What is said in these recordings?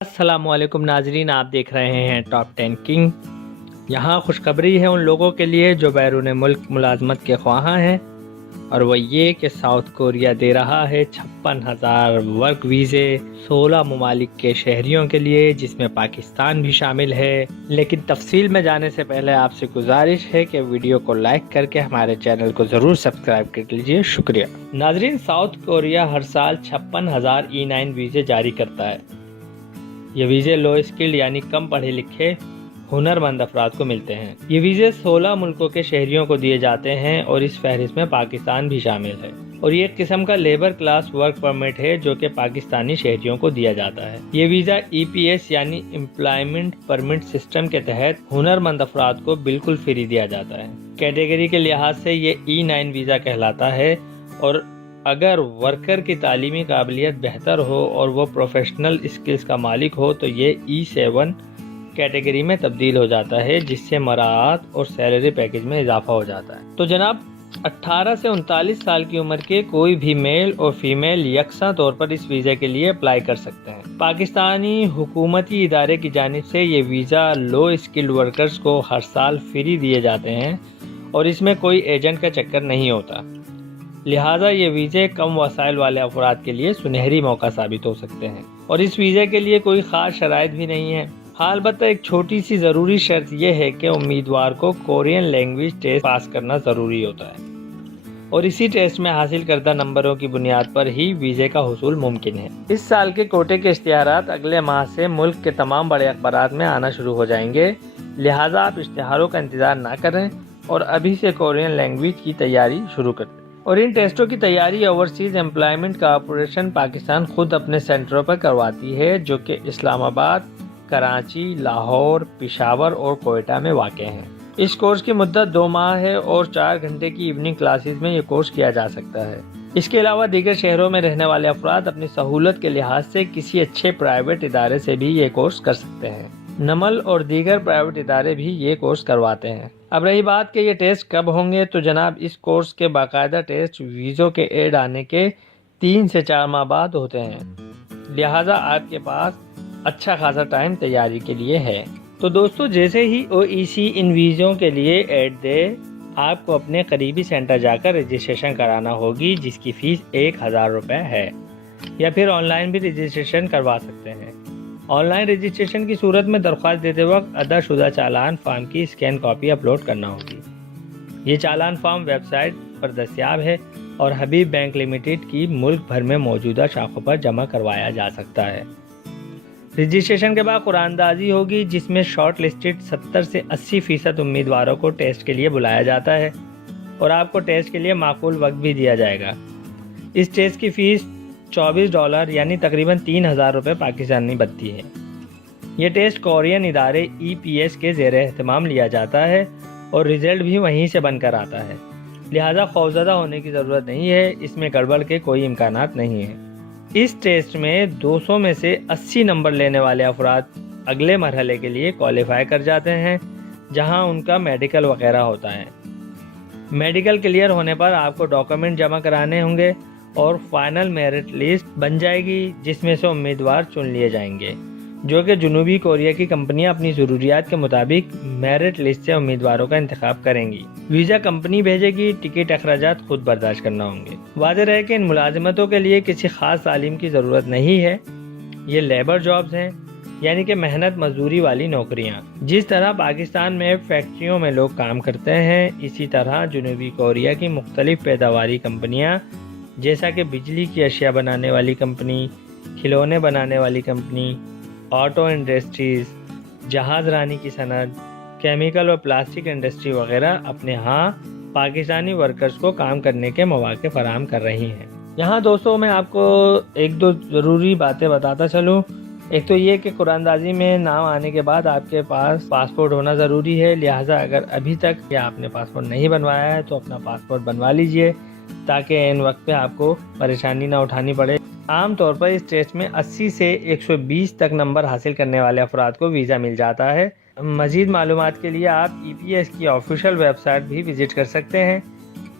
अस्सलाम वालेकुम नाजरीन, आप देख रहे हैं टॉप 10 किंग। यहाँ खुशखबरी है उन लोगों के लिए जो बैरून मुल्क मुलाजमत के ख्वाहां हैं, और वो ये कि साउथ कोरिया दे रहा है 56,000 वर्क वीज़े 16 ममालिक के शहरियों के लिए, जिसमें पाकिस्तान भी शामिल है। लेकिन तफसील में जाने से पहले आपसे गुजारिश है कि वीडियो को लाइक करके हमारे चैनल को ज़रूर सब्सक्राइब कर लीजिए, शुक्रिया। नाजरीन, साउथ कोरिया हर साल 56,000 E9 वीज़े जारी करता है। ये वीज़े लो स्किल्ड यानी कम पढ़े लिखे हुनरमंद अफराद को मिलते हैं। ये वीज़े 16 मुल्कों के शहरियों को दिए जाते हैं और इस फहरिस्त में पाकिस्तान भी शामिल है। और ये एक किस्म का लेबर क्लास वर्क परमिट है जो कि पाकिस्तानी शहरियों को दिया जाता है। ये वीज़ा EPS यानी एम्प्लॉयमेंट परमिट सिस्टम के तहत हुनरमंद अफराद को बिल्कुल फ्री दिया जाता है। कैटेगरी के लिहाज से ये E9 वीज़ा कहलाता है, और अगर वर्कर की तालीमी काबिलियत बेहतर हो और वो प्रोफेशनल स्किल्स का मालिक हो तो ये E7 कैटेगरी में तब्दील हो जाता है, जिससे मराआत और सैलरी पैकेज में इजाफा हो जाता है। तो जनाब, 18 से 39 साल की उम्र के कोई भी मेल और फीमेल यकसा तौर पर इस वीज़े के लिए अप्लाई कर सकते हैं। पाकिस्तानी हुकूमती इदारे की जानिब से ये वीज़ा लो स्किल्ड वर्कर्स को हर साल फ्री दिए जाते हैं और इसमें कोई एजेंट का चक्कर नहीं होता। लिहाजा ये वीज़े कम वसाइल वाले अफराद के लिए सुनहरी मौका साबित हो सकते हैं। और इस वीज़े के लिए कोई ख़ास शराइत भी नहीं है। हाँ, अलबत्ता एक छोटी सी ज़रूरी शर्त यह है कि उम्मीदवार को कोरियन लैंग्वेज टेस्ट पास करना ज़रूरी होता है, और इसी टेस्ट में हासिल करदा नंबरों की बुनियाद पर ही वीज़े का हुसूल मुमकिन है। इस साल के कोटे के इश्तिहारात अगले माह से मुल्क के तमाम बड़े अखबारात में आना शुरू हो जाएंगे। लिहाजा आप इश्तिहारों का इंतज़ार ना करें और अभी से कोरियन लैंग्वेज की तैयारी शुरू कर दें। और इन टेस्टों की तैयारी ओवरसीज़ एम्प्लॉयमेंट कॉर्पोरेशन पाकिस्तान खुद अपने सेंटरों पर करवाती है, जो कि इस्लामाबाद, कराची, लाहौर, पेशावर और कोयटा में वाक़ हैं। इस कोर्स की मुद्दत 2 माह है और 4 घंटे की इवनिंग क्लासेस में ये कोर्स किया जा सकता है। इसके अलावा दीगर शहरों में रहने वाले अफराद अपनी सहूलत के लिहाज से किसी अच्छे प्राइवेट इदारे से भी ये कोर्स कर सकते हैं। नमल और दीगर प्राइवेट इदारे भी ये कोर्स करवाते हैं। अब रही बात कि ये टेस्ट कब होंगे, तो जनाब, इस कोर्स के बाकायदा टेस्ट वीज़ों के ऐड आने के 3 से 4 माह बाद होते हैं। लिहाजा आपके पास अच्छा खासा टाइम तैयारी के लिए है। तो दोस्तों, जैसे ही OEC इन वीज़ों के लिए ऐड दे, आपको अपने करीबी सेंटर जाकर रजिस्ट्रेशन कराना होगी, जिसकी फ़ीस 1,000 रुपये है, या फिर ऑनलाइन भी रजिस्ट्रेशन करवा सकते हैं। ऑनलाइन रजिस्ट्रेशन की सूरत में दरख्वास्त देते वक्त अदाशुदा चालान फार्म की स्कैन कॉपी अपलोड करना होगी। ये चालान फार्म वेबसाइट पर दस्तियाब है और हबीब बैंक लिमिटेड की मुल्क भर में मौजूदा शाखों पर जमा करवाया जा सकता है। रजिस्ट्रेशन के बाद कुरानदाजी होगी, जिसमें शॉर्ट लिस्टेड 70 से 80% उम्मीदवारों को टेस्ट के लिए बुलाया जाता है और आपको टेस्ट के लिए माकूल वक्त भी दिया जाएगा। इस टेस्ट की फ़ीस $24 यानी तकरीबन 3,000 रुपये पाकिस्तानी बनती है। ये टेस्ट कोरियन इदारे EPS के ज़ेर एहतमाम लिया जाता है और रिज़ल्ट भी वहीं से बनकर आता है। लिहाजा खौफज़दा होने की ज़रूरत नहीं है, इसमें गड़बड़ के कोई इम्कानात नहीं है। इस टेस्ट में 200 में से 80 नंबर लेने वाले अफराद अगले मरहले के लिए क्वालिफाई कर जाते हैं, जहां उनका मेडिकल वगैरह होता है। मेडिकल क्लियर होने पर आपको डॉक्यूमेंट जमा कराने होंगे और फाइनल मेरिट लिस्ट बन जाएगी, जिसमें से उम्मीदवार चुन लिए जाएंगे, जो कि जनूबी कोरिया की कंपनियां अपनी ज़रूरियात के मुताबिक मेरिट लिस्ट से उम्मीदवारों का इंतखाब करेंगी। वीज़ा कंपनी भेजेगी, टिकट अखराजात खुद बर्दाश्त करना होंगे। वाज़ेह रहे कि इन मुलाजिमतों के लिए किसी ख़ास तालीम की ज़रूरत नहीं है। ये लेबर जॉब्स हैं, यानी कि मेहनत मजदूरी वाली नौकरियाँ। जिस तरह पाकिस्तान में फैक्ट्रियों में लोग काम करते हैं, इसी तरह जनूबी कोरिया की मुख्तलिफ पैदावारी कंपनियाँ, जैसा कि बिजली की अशिया बनाने वाली कंपनी, खिलौने बनाने वाली कंपनी, ऑटो इंडस्ट्रीज़, जहाज़ रानी की सनत, केमिकल और प्लास्टिक इंडस्ट्री वगैरह अपने यहाँ पाकिस्तानी वर्कर्स को काम करने के मौके फराहम कर रही हैं। यहाँ दोस्तों, मैं आपको 1-2 ज़रूरी बातें बताता चलूँ। एक तो ये कि कुरानदाजी में नाम आने के बाद आपके पास पासपोर्ट होना ज़रूरी है। लिहाजा अगर अभी तक या आपने पासपोर्ट नहीं बनवाया है तो अपना पासपोर्ट बनवा लीजिए, ताकि इन वक्त पे आपको परेशानी ना उठानी पड़े। आम तौर पर इस टेस्ट में 80 से 120 तक नंबर हासिल करने वाले अफराद को वीज़ा मिल जाता है। मज़ीद मालूमात के लिए आप EPS की ऑफिशियल वेबसाइट भी विज़िट कर सकते हैं,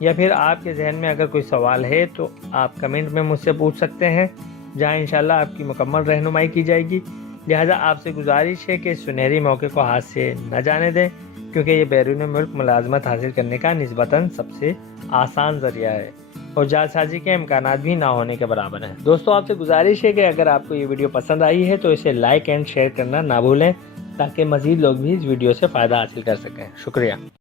या फिर आपके जहन में अगर कोई सवाल है तो आप कमेंट में मुझसे पूछ सकते हैं, जहां इंशाल्लाह आपकी मुकम्मल रहनुमाई की जाएगी। لہٰذا آپ سے گزارش ہے کہ اس سنہری موقع کو ہاتھ سے نہ جانے دیں، کیونکہ یہ بیرون ملک ملازمت حاصل کرنے کا نسبتاً سب سے آسان ذریعہ ہے اور جعلسازی کے امکانات بھی نہ ہونے کے برابر ہیں۔ دوستو، آپ سے گزارش ہے کہ اگر آپ کو یہ ویڈیو پسند آئی ہے تو اسے لائک اینڈ شیئر کرنا نہ بھولیں، تاکہ مزید لوگ بھی اس ویڈیو سے فائدہ حاصل کر سکیں۔ شکریہ۔